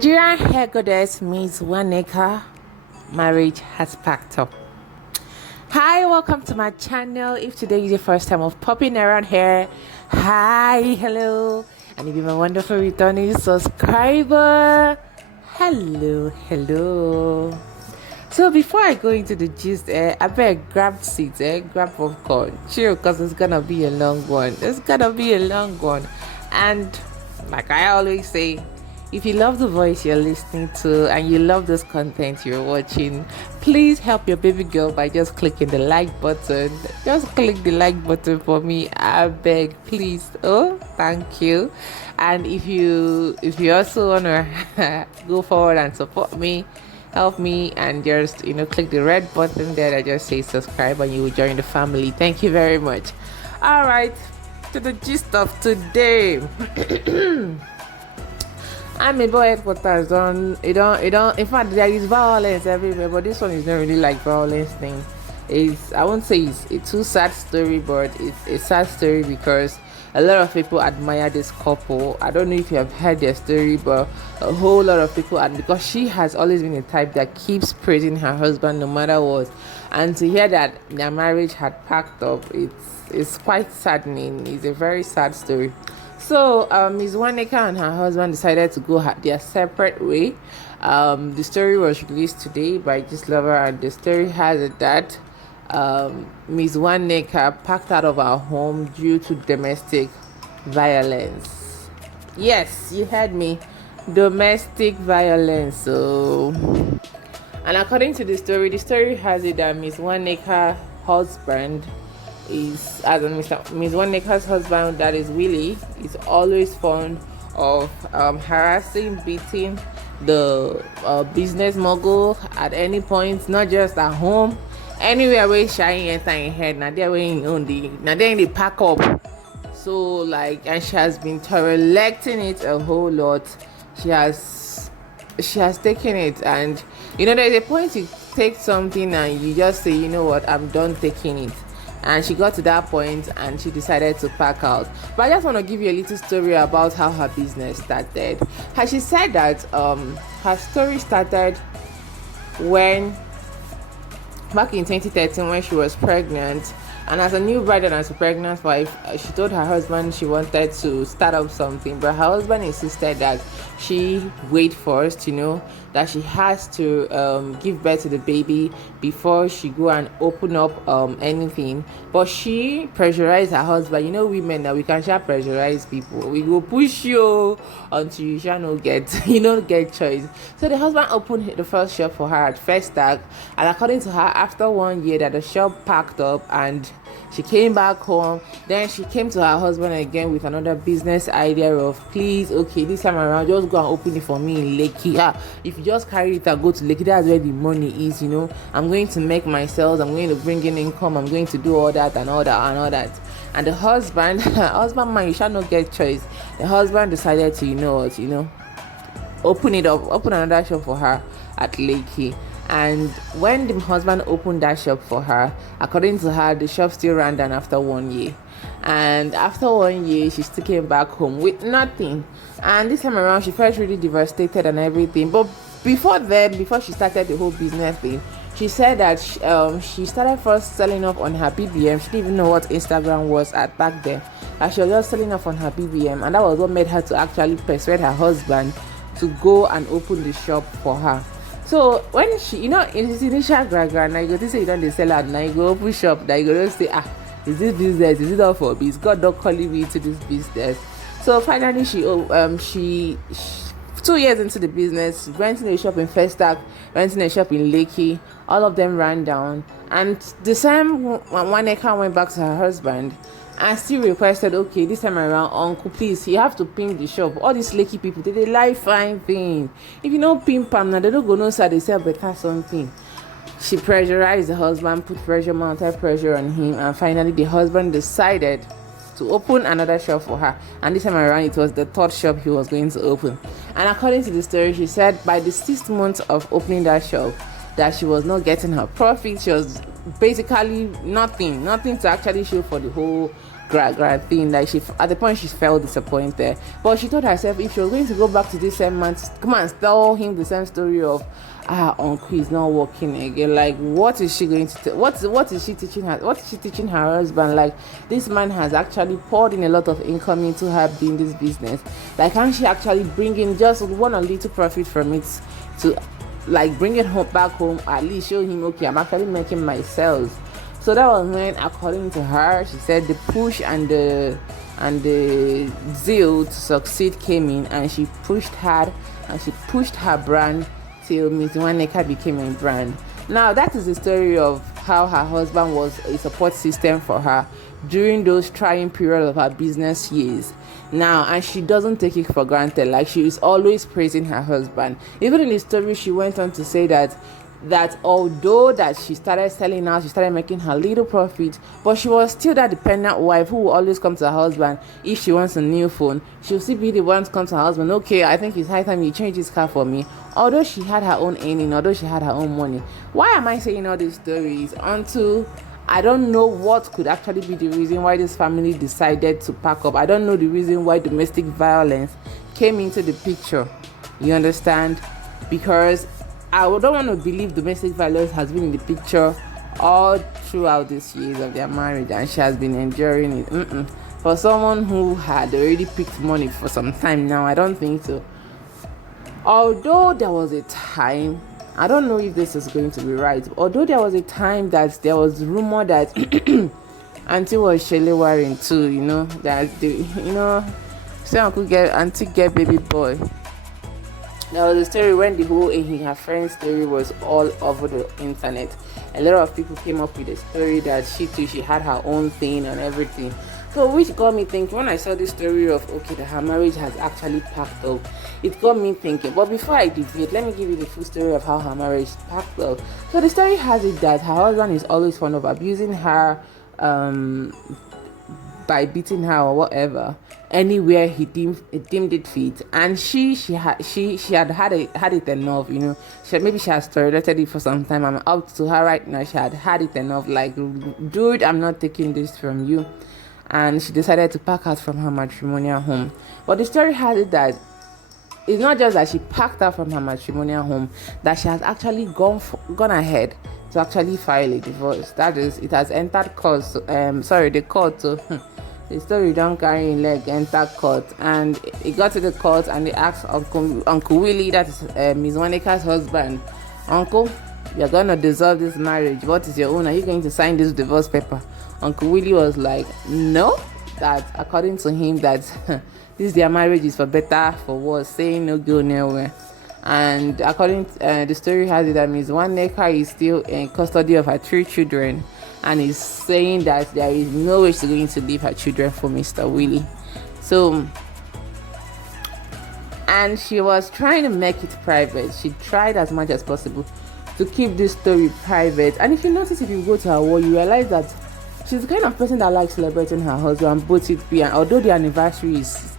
Nigerian hair goddess Miznwanneka marriage has packed up. Hi, welcome to my channel. If today is your first time of popping around here, hi, hello, and if you're my wonderful returning subscriber, hello. So before I go into the gist, I better grab seats, grab popcorn, chill, because it's gonna be a long one. And like I always say, if you love the voice you're listening to and you love this content you're watching, please help your baby girl by just clicking the like button. Just click the like button for me, I beg, please. Oh, thank you. And if you also wanna go forward and support me, help me, and just click the red button there that just says subscribe, and you will join the family. Thank you very much. All right, to the gist of today. I'm a boy headquarters. In fact, there is violence everywhere, but this one is not really like violence thing. I won't say it's a too sad story, but it's a sad story because a lot of people admire this couple. I don't know if you have heard their story, but a whole lot of people, and because she has always been a type that keeps praising her husband no matter what, and to hear that their marriage had packed up, it's quite saddening. It's a very sad story. So, Miznwanneka and her husband decided to go their separate way. The story was released today by this lover, and the story has it that Miznwanneka packed out of her home due to domestic violence. Yes, you heard me. Domestic violence. So, and according to the story has it that Miznwanneka's husband Miznwanneka's husband, that is Willie, is always fond of harassing, beating the business mogul at any point, not just at home, anywhere where she enter in head. Now they're in the pack up. So and she has been tolerating it a whole lot. She has taken it, and there's a point you take something and you just say, you know what, I'm done taking it. And she got to that point and she decided to pack out. But I just want to give you a little story about how her business started. She said that her story started back in 2013 when she was pregnant. And as a new bride and as a pregnant wife, she told her husband she wanted to start up something, but her husband insisted that she wait first, that she has to give birth to the baby before she go and open up anything. But she pressurized her husband. Women, that we can shall pressurize people. We go push you until you shall not get choice. So the husband opened the first shop for her at First Tag, and according to her, after 1 year that the shop packed up and she came back home, then she came to her husband again with another business idea of, please, okay, this time around, just go and open it for me in Lekki. If you just carry it and go to Lekki, that's where the money is, I'm going to make my sales, I'm going to bring in income, I'm going to do all that and all that. And the husband, man, you shall not get choice. The husband decided to, open another shop for her at Lekki. And when the husband opened that shop for her, according to her, the shop still ran down after 1 year. And after 1 year, she still came back home with nothing. And this time around, she felt really devastated and everything. But before she started the whole business thing, she said that she started first selling off on her BBM. She didn't even know what Instagram was at back then. And she was just selling off on her BBM. And that was what made her to actually persuade her husband to go and open the shop for her. So when she, in this initial grab, now you go to say you don't sell out, now you go open shop, now you go to say, is this business? Is it all for biz? God don't calling me to this business. So finally, she 2 years into the business, renting a shop in First Tag, renting a shop in Lekki, all of them ran down. And the same Nwanneka went back to her husband and still requested, okay, this time around, uncle, please, you have to pimp the shop. All these Lekki people, they like fine thing. If you don't pimp them, now they don't go no side, they sell better something. She pressurized the husband, put mounted pressure on him, and finally the husband decided to open another shop for her. And this time around, it was the third shop he was going to open. And according to the story, she said by the 6th month of opening that shop, that she was not getting her profit. She was basically nothing to actually show for the whole grad thing. Like she, at the point, she felt disappointed, but she told herself if she was going to go back to this same man, come and tell him the same story of uncle is not working again. Like, what is she going to what is she teaching her? What is she teaching her husband? Like, this man has actually poured in a lot of income into her doing this business. Like, can't she actually bring in just one or little profit from it to, like, bring it home, back home, at least show him, okay, I'm actually making my sales. So that was when, according to her, she said the push and the zeal to succeed came in, and she pushed hard, and she pushed her brand till Miznwanneka became a brand. Now, that is the story of how her husband was a support system for her during those trying periods of her business years. Now, and she doesn't take it for granted. Like, she is always praising her husband. Even in the story, she went on to say that although that she started selling out, she started making her little profit, but she was still that dependent wife who will always come to her husband if she wants a new phone. She'll still be the one to come to her husband, okay, I think it's high time you change this car for me. Although she had her own earning, although she had her own money. Why am I saying all these stories? Until I don't know what could actually be the reason why this family decided to pack up. I don't know the reason why domestic violence came into the picture. You understand? Because I don't want to believe domestic violence has been in the picture all throughout these years of their marriage, and she has been enduring it. For someone who had already picked money for some time now, I don't think so. Although there was a time, I don't know if this is going to be right, although there was a time that there was rumor that Auntie was shelewering too, that say Uncle Auntie get baby boy. There was a story when the whole her friend's story was all over the internet. A lot of people came up with a story that she too, she had her own thing and everything. So which got me thinking, when I saw this story of, okay, that her marriage has actually packed up, it got me thinking. But before I deviate, let me give you the full story of how her marriage packed up. So the story has it that her husband is always fond of abusing her, by beating her or whatever, anywhere he deemed it fit, and she had it enough. Maybe she has tolerated it for some time. I'm up to her right now. She had it enough. Like, dude, I'm not taking this from you, and she decided to pack out from her matrimonial home. But the story has it that it's not just that she packed out from her matrimonial home, that she has actually gone ahead to actually file a divorce. That is, it has entered court. The court. So the story don't carry in leg, enter court, and it got to the court, and they asked Uncle Willie, that is Miznwanneka's husband, Uncle, you're gonna dissolve this marriage. What is your own? Are you going to sign this divorce paper? Uncle Willie was like, no, that according to him, that this their marriage is for better, for worse, saying no go nowhere. And according to the story has it that Miznwanneka is still in custody of her 3 children, and is saying that there is no way she's going to leave her children for Mr. Willie. So, and she was trying to make it private. She tried as much as possible to keep this story private. And if you notice, if you go to her wall, you realize that she's the kind of person that likes celebrating her husband, both it be, and although the anniversary is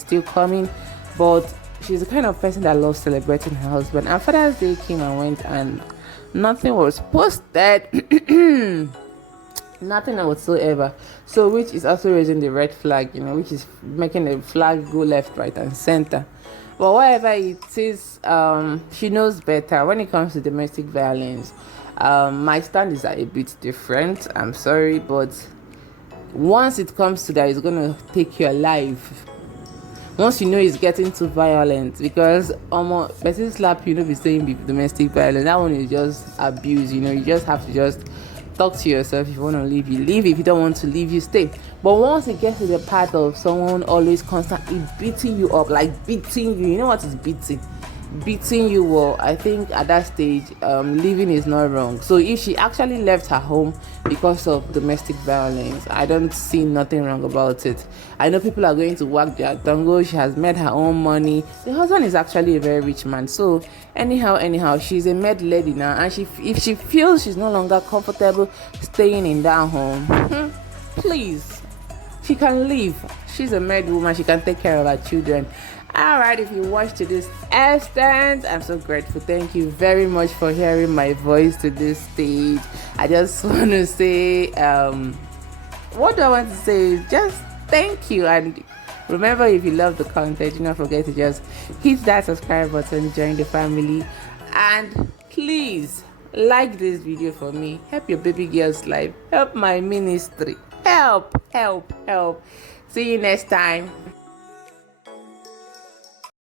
still coming, but she's the kind of person that loves celebrating her husband. And Father's Day came and went, and nothing was posted. Nothing whatsoever. So, which is also raising the red flag, which is making the flag go left, right, and center. But whatever it is, she knows better when it comes to domestic violence. My stand is a bit different. I'm sorry, but once it comes to that, it's gonna take your life. Once it's getting too violent, because person slap be saying domestic violence. That one is just abuse. You just have to just talk to yourself. If you want to leave, you leave. If you don't want to leave, you stay. But once it gets to the part of someone always constantly beating you up, like beating you, you know what is beating? Beating you, well, I think at that stage, leaving is not wrong. So if she actually left her home because of domestic violence, I don't see nothing wrong about it. I know people are going to work their tongue. She has made her own money. The husband is actually a very rich man. So anyhow, she's a maid lady now, and if she feels she's no longer comfortable staying in that home, please, she can leave. She's a maid woman. She can take care of her children. Alright, if you watched to this extent, I'm so grateful. Thank you very much for hearing my voice to this stage. I just want to say what do I want to say is just thank you. And remember, if you love the content, do not forget to just hit that subscribe button, join the family, and please like this video for me. Help your baby girl's life, help my ministry, help. See you next time.